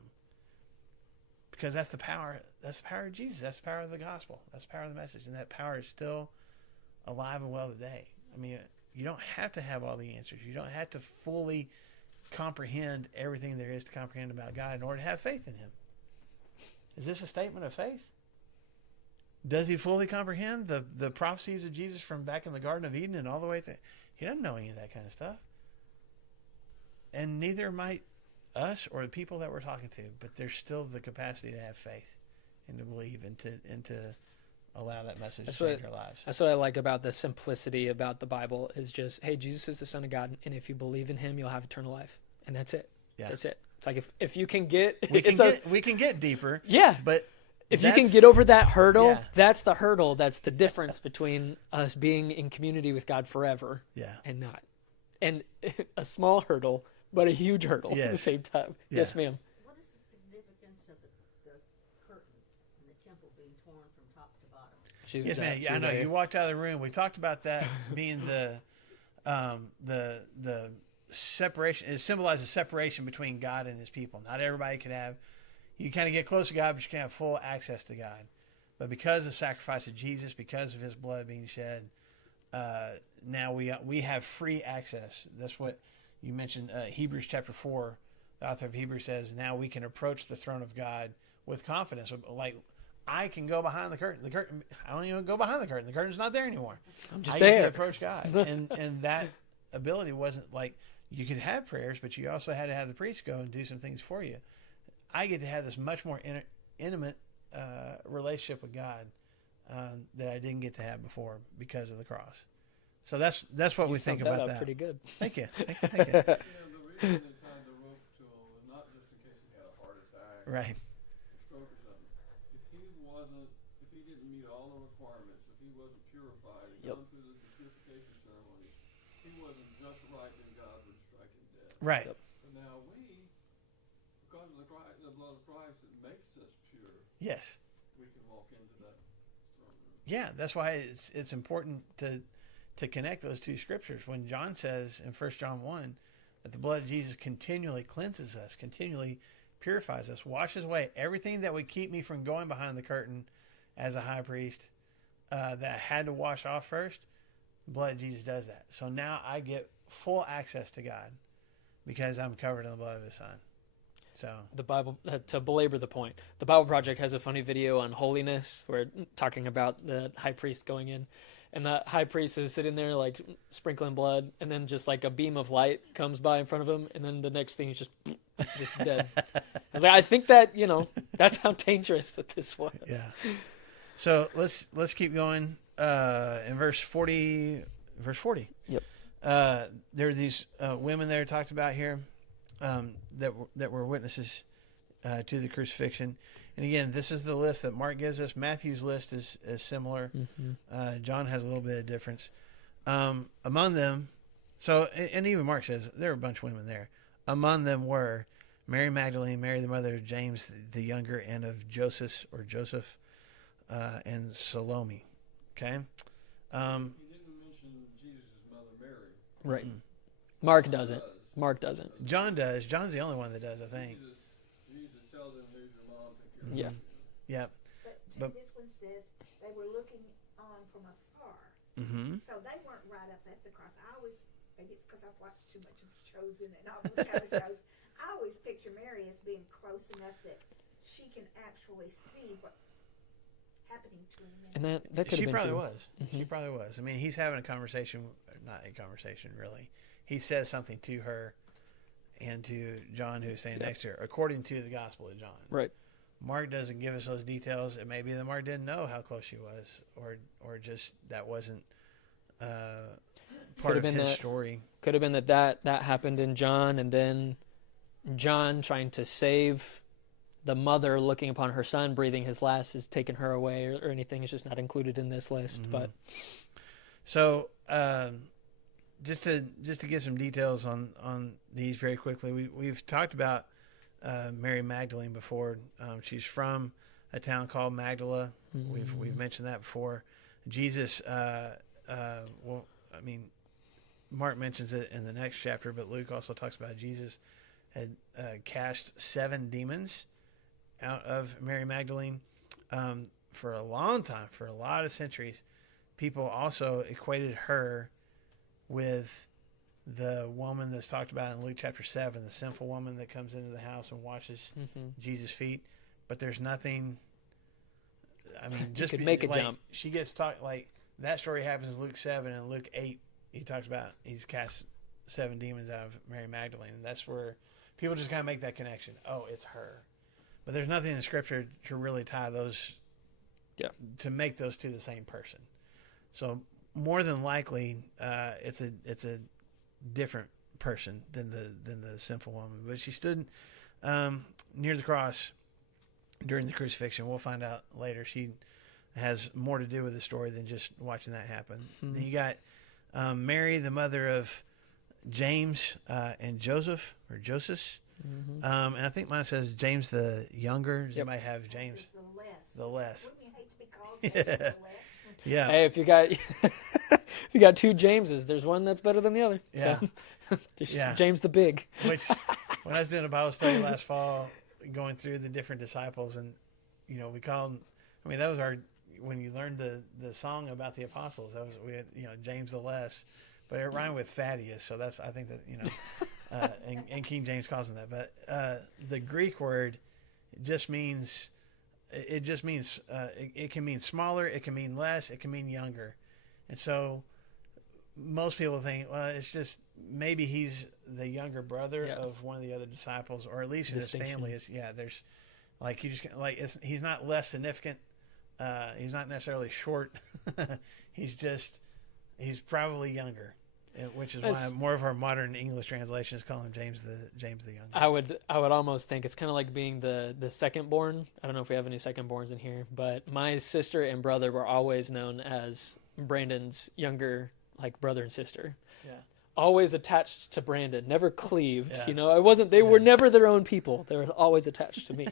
Because that's the power of Jesus. That's the power of the gospel. That's the power of the message. And that power is still alive and well today. I mean, you don't have to have all the answers. You don't have to fully comprehend everything there is to comprehend about God in order to have faith in him. Is this a statement of faith? Does he fully comprehend the prophecies of Jesus from back in the Garden of Eden and all the way through? He doesn't know any of that kind of stuff. And neither might us or the people that we're talking to, but there's still the capacity to have faith and to believe and to allow that message That's to change our lives. That's what I like about the simplicity about the Bible is just, hey, Jesus is the Son of God, and if you believe in him, you'll have eternal life. And that's it. Yeah. That's it. It's like if you can get... We can get deeper. Yeah. But if you can get over that hurdle, Yeah. that's the hurdle. That's the difference between us being in community with God forever Yeah. and not. And a small hurdle, but a huge hurdle at the Yes. same time. Yeah. Yes, ma'am. What is the significance of the curtain in the temple being torn from top to bottom? Yes, man. Yeah, I know. You walked out of the room. We talked about that being the separation. It symbolizes separation between God and his people. Not everybody can have, you kind of get close to God, but you can't have full access to God. But because of the sacrifice of Jesus, because of his blood being shed, now we have free access. That's what you mentioned. Hebrews chapter 4, the author of Hebrews says, now we can approach the throne of God with confidence. Like, I can go behind the curtain. I don't even go behind the curtain. The curtain's not there anymore. I'm just I get to there. approach God. and that ability wasn't like, you could have prayers, but you also had to have the priest go and do some things for you. I get to have this much more intimate relationship with God that I didn't get to have before because of the cross. So that's what we think about that. Pretty good. Thank you. Yeah, the reason they tied the rope to him was not just in case he had a heart attack, Right. stroke or something. If he didn't meet all the requirements, if he wasn't purified and Yep. gone through the purification ceremony, he wasn't just right, then God would strike him dead. Right. Yep. But now because of the blood of Christ that makes us pure, Yes. we can walk into that throne room. Yeah, that's why it's important to connect those two scriptures. When John says in 1 John 1 that the blood of Jesus continually cleanses us, continually purifies us, washes away everything that would keep me from going behind the curtain as a high priest that I had to wash off first, the blood of Jesus does that. So now I get full access to God because I'm covered in the blood of his son. So The Bible, to belabor the point, the Bible Project has a funny video on holiness where talking about the high priest going in, and the high priest is sitting there like sprinkling blood, and then just like a beam of light comes by in front of him, and then the next thing he's just dead. I was like, I think that that's how dangerous that this was. yeah. So let's keep going. In verse 40. Yep. There are these women that are talked about here that were witnesses to the crucifixion. And again, this is the list that Mark gives us. Matthew's list is similar. Mm-hmm. John has a little bit of difference. Among them, and even Mark says there are a bunch of women there. Among them were Mary Magdalene, Mary the mother of James the younger, and of Joseph, and Salome. Okay. He didn't mention Jesus' mother Mary. Right. Mark John doesn't. does. Mark doesn't. John does. John's the only one that does, I think. Jesus tells him, "Here's your mom. Take care of Yeah. her." Yep. But this one says they were looking on from afar. Mm-hmm. So they weren't right up at the cross. Maybe it's because I've watched too much of Chosen and all those kind of shows. I always picture Mary as being close enough that she can actually see what's happening to him. And that could She have been probably true. was. Mhm. She probably was. I mean, he's having a conversation, not a conversation really. He says something to her and to John, who's standing Yeah. next to her, according to the Gospel of John. Right. Mark doesn't give us those details. It may be that Mark didn't know how close she was, or just that wasn't part have of been his that. story. Could have been that happened in John, and then John trying to save the mother looking upon her son breathing his last is taking her away or anything. It's just not included in this list. Mhm. But So, just to give some details on these very quickly, we've talked about Mary Magdalene before. She's from a town called Magdala. We've mentioned that before. Jesus, well, I mean, Mark mentions it in the next chapter, but Luke also talks about Jesus had cast 7 demons out of Mary Magdalene. For a long time, for a lot of centuries, people also equated her with the woman that's talked about in Luke chapter 7, the sinful woman that comes into the house and washes Jesus' feet. But there's nothing. I mean, just could make a like, jump. She gets talked like that story happens in Luke 7 and Luke 8. He talks about he's cast 7 demons out of Mary Magdalene, and that's where people just kind of make that connection. Oh, it's her. But there's nothing in Scripture to really tie those to make those two the same person. So more than likely, it's a different person than the sinful woman. But she stood near the cross during the crucifixion. We'll find out later. She has more to do with the story than just watching that happen. Then you got Mary, the mother of James and Joseph, or Joseph. And I think mine says James the Younger. Does anybody have James the Less? Wouldn't you hate to be called James the Less? Yeah. Hey, if you got if you got two Jameses, there's one that's better than the other. Yeah. So, there's Yeah. James the Big. Which, when I was doing a Bible study last fall, going through the different disciples, and we call them. I mean, that was when you learned the song about the apostles. That was James the Less, but it rhymed with Thaddeus. So that's, I think that and King James calls him that. But the Greek word just means. It just means it can mean smaller, it can mean less, it can mean younger, and so most people think, well, it's just maybe he's the younger brother of one of the other disciples, or at least in his family. There's like he's not less significant. He's not necessarily short. he's probably younger. Which is why more of our modern English translations call him James the Younger. I would almost think it's kind of like being the second born. I don't know if we have any second borns in here, but my sister and brother were always known as Brandon's younger, like, brother and sister. Yeah. Always attached to Brandon, never cleaved. Yeah. It wasn't. They were never their own people. They were always attached to me.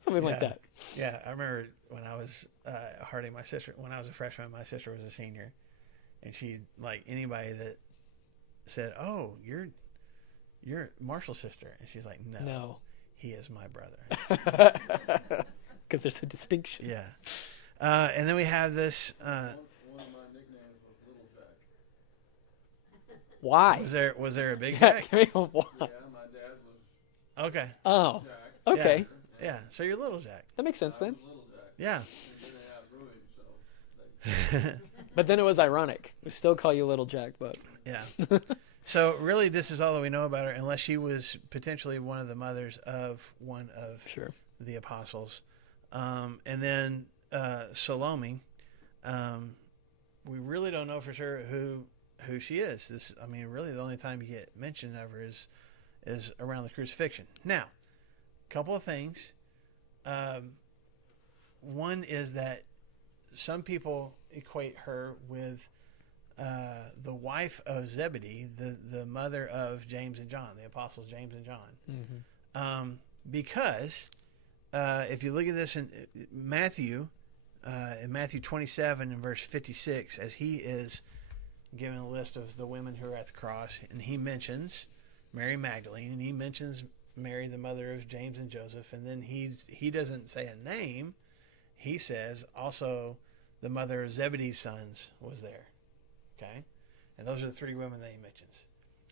Something like that. Yeah, I remember when I was harding my sister. When I was a freshman, my sister was a senior. And she, like, anybody that said, "Oh, you're Marshall's sister," and she's like, "No, he is my brother." Because there's a distinction. Yeah. And then we have this. One of my nicknames was Little Jack. Why? Was there a big Jack? Give me a why. Yeah, my dad was Okay. Oh, Jack. okay. Yeah. So you're Little Jack. That makes sense I then. was Little Jack. Yeah. And then they outgrew him, so But then it was ironic. We still call you Little Jack, but Yeah. So really, this is all that we know about her, unless she was potentially one of the mothers of one of sure. the apostles. And then Salome, we really don't know for sure who she is. Really the only time you get mention of her is around the crucifixion. Now, a couple of things. One is that some people equate her with the wife of Zebedee, the mother of James and John, the apostles James and John. Because if you look at this in Matthew 27 and verse 56, as he is giving a list of the women who are at the cross, and he mentions Mary Magdalene, and he mentions Mary, the mother of James and Joseph, and then he doesn't say a name. He says also the mother of Zebedee's sons was there. Okay? And those are the three women that he mentions.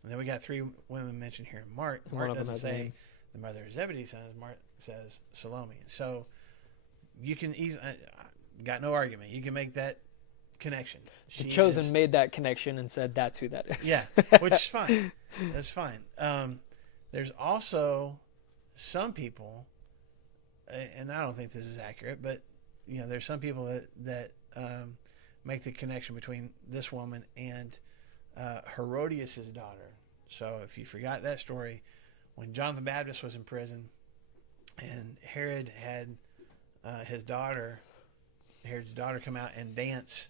And then we got three women mentioned here in Mark. Mark doesn't say the mother of Zebedee's sons. Mark says Salome. So you can easily, got no argument. You can make that connection. The Chosen made that connection and said that's who that is. Yeah, which is fine. That's fine. There's also some people, and I don't think this is accurate, but there's some people that make the connection between this woman and Herodias' daughter. So if you forgot that story, when John the Baptist was in prison and Herod had Herod's daughter come out and dance.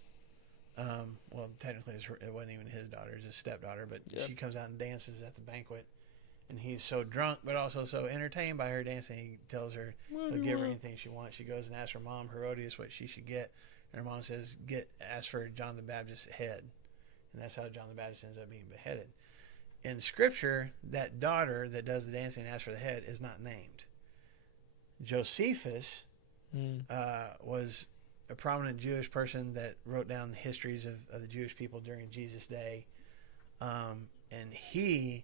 Well, technically it wasn't even his daughter, it was his stepdaughter, but she comes out and dances at the banquet. And he's so drunk, but also so entertained by her dancing, he tells her he'll give her anything she wants. She goes and asks her mom, Herodias, what she should get. And her mom says, ask for John the Baptist's head. And that's how John the Baptist ends up being beheaded. In Scripture, that daughter that does the dancing and asks for the head is not named. Josephus was a prominent Jewish person that wrote down the histories of the Jewish people during Jesus' day. And he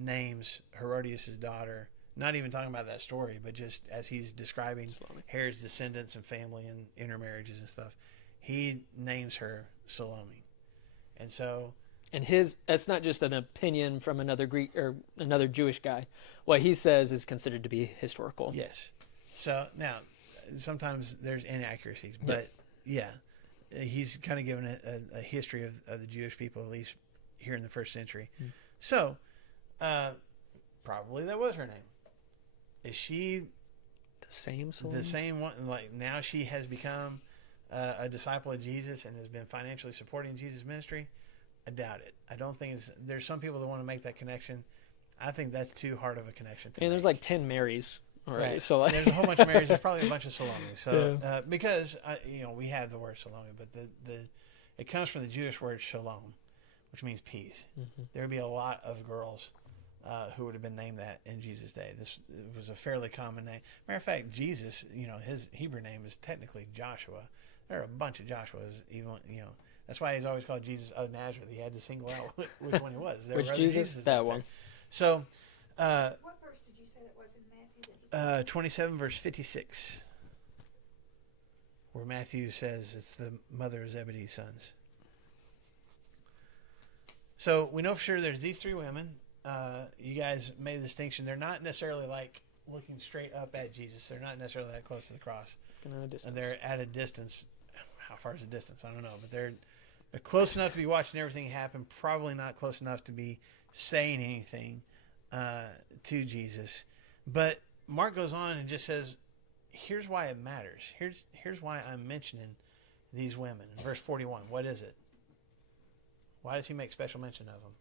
names Herodias' daughter, not even talking about that story, but just as he's describing Herod's descendants and family and intermarriages and stuff, he names her Salome. And so, and that's not just an opinion from another Greek or another Jewish guy. What he says is considered to be historical. Yes. So now, sometimes there's inaccuracies, but yeah, he's kind of given a history of the Jewish people, at least here in the first century. So, probably that was her name. Is she The same Salome? the same one? Like, now she has become a disciple of Jesus and has been financially supporting Jesus' ministry? I doubt it. I don't think there's some people that want to make that connection. I think that's too hard of a connection to And there's make. like 10 Marys. Right. So like, And there's a whole bunch of Marys. There's probably a bunch of Salome. So because we have the word Salome, but it comes from the Jewish word shalom, which means peace. There would be a lot of girls who would have been named that in Jesus' day. This was a fairly common name. Matter of fact, Jesus, his Hebrew name is technically Joshua. There are a bunch of Joshuas. Even that's why he's always called Jesus of Nazareth. He had to single out which one he was. There which were other Jesus? Jesuses That out there. one. So. What verse did you say that was in Matthew? 27 verse 56, where Matthew says it's the mother of Zebedee's sons. So we know for sure there's these three women. You guys made the distinction. They're not necessarily like looking straight up at Jesus. They're not necessarily that close to the cross. And they're at a distance. How far is the distance? I don't know. But they're close enough to be watching everything happen. Probably not close enough to be saying anything to Jesus. But Mark goes on and just says, here's why it matters. Here's why I'm mentioning these women. In verse 41, what is it? Why does he make special mention of them?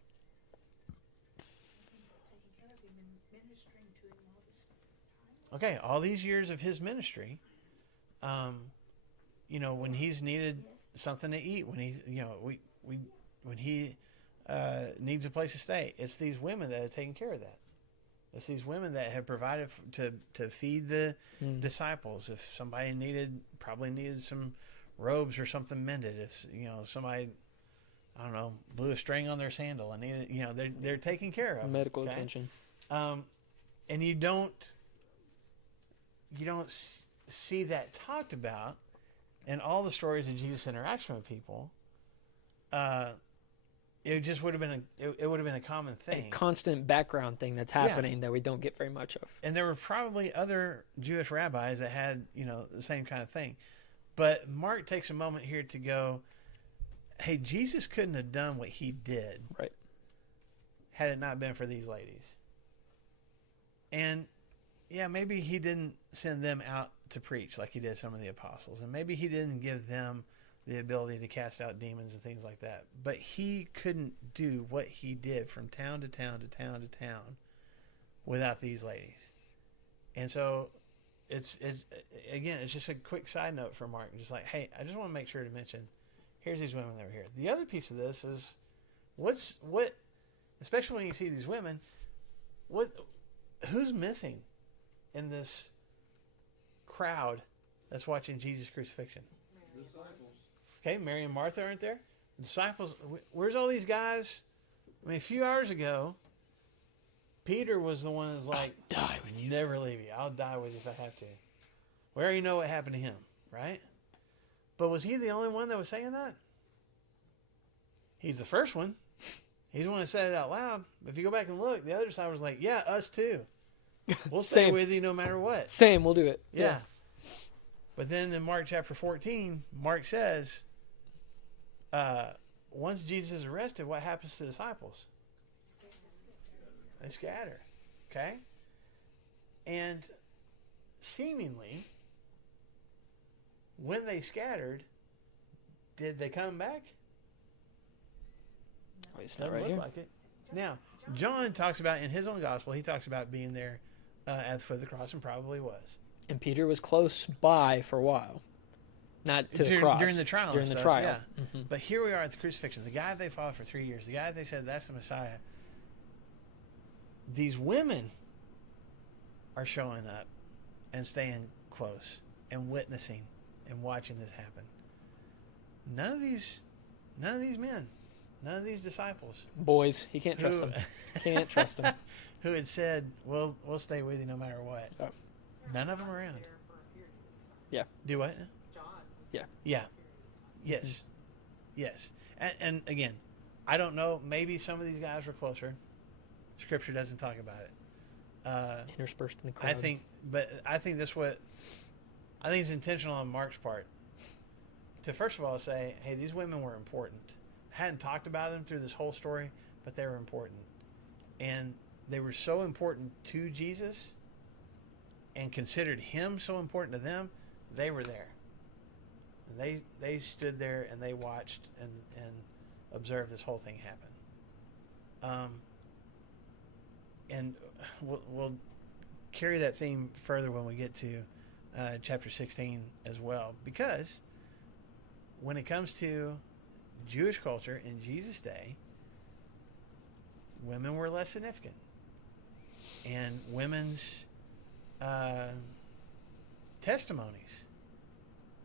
Taking care of him and ministering to him all this time. Okay, all these years of his ministry, when he's needed something to eat, when he's, when he needs a place to stay, it's these women that have taken care of that. It's these women that have provided to feed the disciples. If somebody probably needed some robes or something mended, if somebody, I don't know, blew a string on their sandal and needed, they're taking care of medical okay? attention. And you don't see that talked about in all the stories of Jesus' interaction with people. It just would have been a common thing, A constant background thing that's happening that we don't get very much of. and there were probably other Jewish rabbis that had the same kind of thing. But Mark takes a moment here to go, hey, Jesus couldn't have done what he did, Right. had it not been for these ladies. And yeah, maybe he didn't send them out to preach like he did some of the apostles, and maybe he didn't give them the ability to cast out demons and things like that. But he couldn't do what he did from town to town to town to town without these ladies. And so it's just a quick side note for Mark. Just like, hey, I just want to make sure to mention, here's these women that were here. The other piece of this is what, especially when you see these women, who's missing in this crowd that's watching Jesus' crucifixion? Disciples. Okay, Mary and Martha aren't there. The disciples, where's all these guys? I mean, a few hours ago, Peter was the one that's like, I'll die with you. Never leave you. I'll die with you if I have to. We already know what happened to him, right? But was he the only one that was saying that? He's the first one. He's the one that said it out loud. But if you go back and look, the other side was like, yeah, us too. We'll stay Same. with you no matter what. Same, we'll do it. Yeah. But then in Mark chapter 14, Mark says, once Jesus is arrested, what happens to the disciples? They scatter. Okay? And seemingly, when they scattered, did they come back? Oh, it's not Doesn't right look here. like it. Now, John talks about, in his own gospel, he talks about being there at the foot of the cross, and probably was. And Peter was close by for a while. Not to the cross. During the trial. During and the stuff, trial. Yeah. Mhm. But here we are at the crucifixion. The guy they followed for 3 years. The guy they said, that's the Messiah. These women are showing up and staying close and witnessing and watching this happen. None of these men, none of these disciples Boys, he can't trust who- them. Can't trust them. who had said, we'll stay with you no matter what. Oh. None of them around. Yeah. Do what? Yeah. Yeah. Yes. Yes. And again, I don't know. Maybe some of these guys were closer. Scripture doesn't talk about it. Interspersed in the crowd. I think that's what I think it's intentional on Mark's part to first of all say, hey, these women were important. I hadn't talked about them through this whole story, but they were important. And they were so important to Jesus and considered him so important to them, they were there. And they stood there and they watched and observed this whole thing happen. And we'll carry that theme further when we get to chapter 16 as well, because when it comes to Jewish culture in Jesus' day, women were less significant, and women's testimonies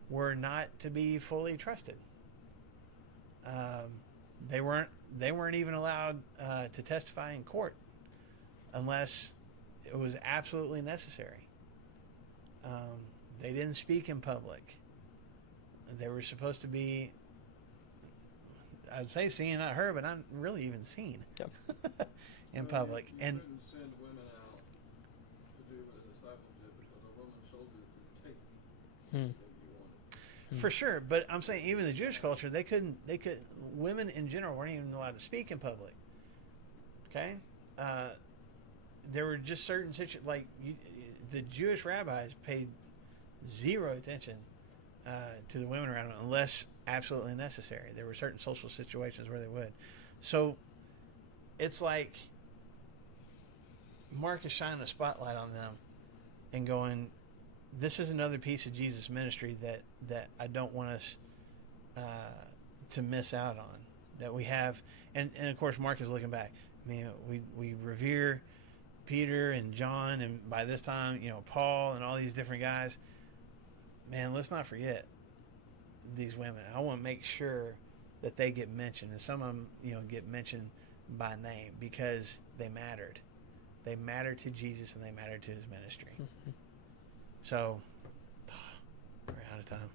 were not to be fully trusted. They weren't even allowed to testify in court unless it was absolutely necessary. They didn't speak in public. They were supposed to be, I'd say seen, not heard, but not really even seen in public. You And couldn't send women out to do the discipleship because a Roman soldier could take what you wanted. for sure, but I'm saying even the Jewish culture, women in general weren't even allowed to speak in public. Okay? There were just certain situations, like the Jewish rabbis paid zero attention to the women around them unless absolutely necessary. There were certain social situations where they would. So it's like Mark is shining a spotlight on them and going, this is another piece of Jesus' ministry that I don't want us to miss out on, that we have. And of course, Mark is looking back. I mean, we revere Peter and John, and by this time, Paul and all these different guys. Man, let's not forget these women. I want to make sure that they get mentioned, and some of them, get mentioned by name because they mattered. They mattered to Jesus and they mattered to his ministry. Mm-hmm. So, we're out of time.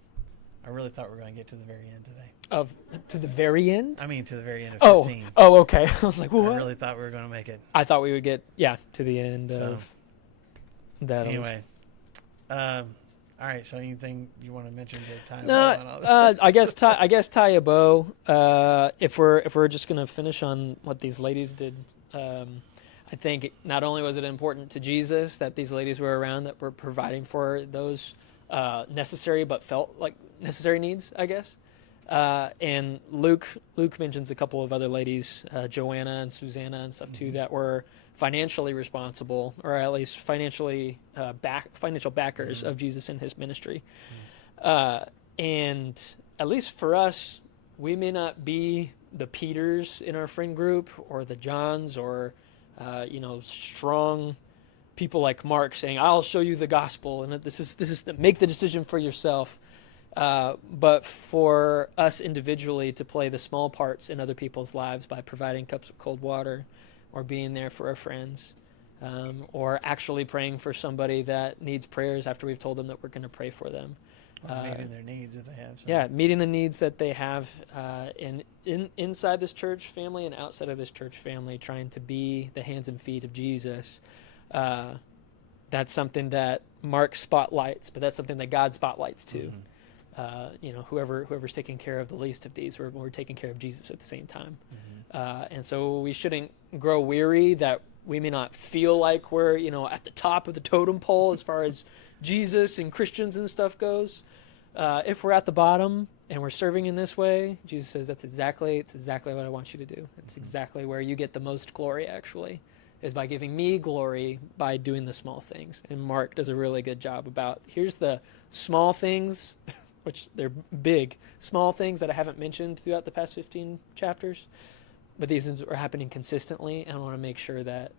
I really thought we were going to get to the very end today. To the very end? I mean, to the very end of 15. Oh, okay. I was like, what? I really thought we were going to make it. I thought we would get, to the end of that. Anyway. All right, so anything you want to mention to tie a no, bow on all this? I guess tie a bow. If we're just gonna finish on what these ladies did, I think not only was it important to Jesus that these ladies were around that were providing for those necessary but felt like necessary needs, I guess. And Luke mentions a couple of other ladies, Joanna and Susanna and stuff too, that were financially responsible, or at least financial backers of Jesus in his ministry. And at least for us, we may not be the Peters in our friend group or the Johns or strong people like Mark saying, "I'll show you the gospel," and this is to make the decision for yourself. But for us individually to play the small parts in other people's lives by providing cups of cold water, or being there for our friends, or actually praying for somebody that needs prayers after we've told them that we're going to pray for them. Meeting their needs if they have some. Yeah, meeting the needs that they have inside this church family and outside of this church family, trying to be the hands and feet of Jesus. That's something that Mark spotlights, but that's something that God spotlights too. Mm-hmm. Whoever's taking care of the least of these, we're taking care of Jesus at the same time. Mm-hmm. And so we shouldn't grow weary that we may not feel like we're, at the top of the totem pole as far as Jesus and Christians and stuff goes. If we're at the bottom and we're serving in this way, Jesus says it's exactly what I want you to do. It's exactly where you get the most glory, actually, is by giving me glory by doing the small things. And Mark does a really good job about, here's the small things, which they're big, small things that I haven't mentioned throughout the past 15 chapters, but these things are happening consistently, and I want to make sure that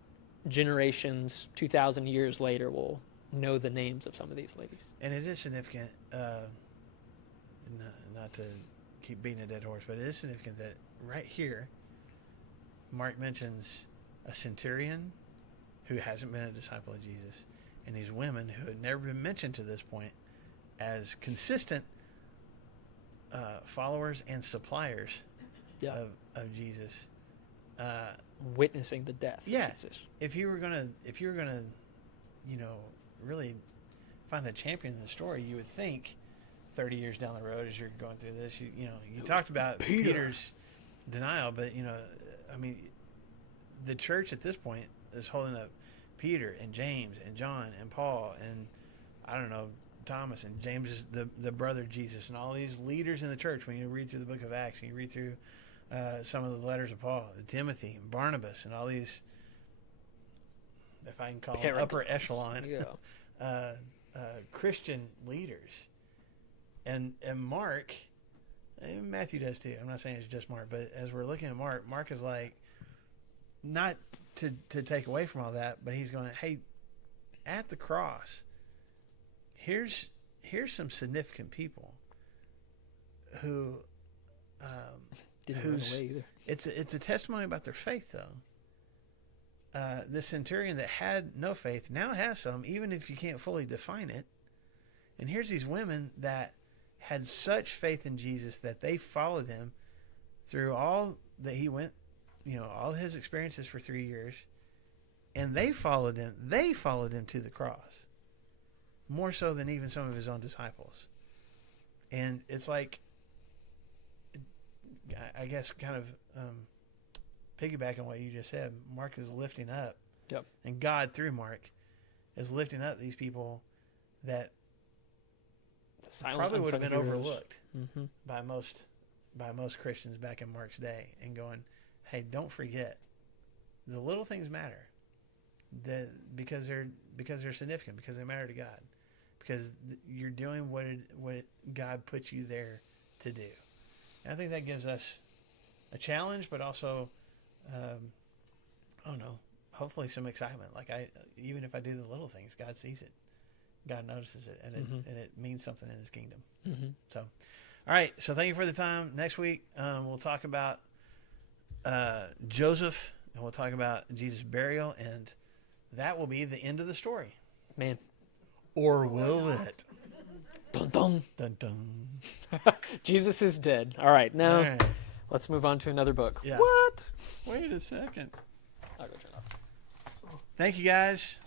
generations, 2,000 years later, will know the names of some of these ladies. And it is significant, not to keep beating a dead horse, but it is significant that right here, Mark mentions a centurion who hasn't been a disciple of Jesus, and these women who had never been mentioned to this point as consistent followers and suppliers of Jesus, witnessing the death of Jesus. If you were gonna, really find a champion in the story, you would think 30 years down the road as you're going through this, you talked about Peter's denial, but I mean, the church at this point is holding up Peter and James and John and Paul and I don't know, Thomas, and James is the brother of Jesus, and all these leaders in the church. When you read through the book of Acts, and you read through some of the letters of Paul, Timothy, and Barnabas, and all these, if I can call them upper echelon Christian leaders. And Mark, and Matthew does too. I'm not saying it's just Mark, but as we're looking at Mark is like, not to take away from all that, but he's going, hey, at the cross, here's some significant people who Didn't run away either. It's a testimony about their faith, though. The centurion that had no faith now has some, even if you can't fully define it. And here's these women that had such faith in Jesus that they followed him through all that he went, all his experiences for 3 years, and they followed him. They followed him to the cross, more so than even some of his own disciples. And it's like, I guess, kind of piggybacking on what you just said, Mark is lifting up, and God through Mark is lifting up these people that probably would have been overlooked by most Christians back in Mark's day, and going, hey, don't forget, the little things matter, because they're significant, because they matter to God, because you're doing what God put you there to do. And I think that gives us a challenge, but also, I don't know, hopefully some excitement. Like even if I do the little things, God sees it, God notices it, and it means something in His kingdom. So, all right. So thank you for the time. Next week we'll talk about Joseph, and we'll talk about Jesus' burial, and that will be the end of the story. Man. Or will it? Dun dun. Dun dun. Jesus is dead. All right, now let's move on to another book. Yeah. What? Wait a second. I'll go turn it off. Thank you, guys.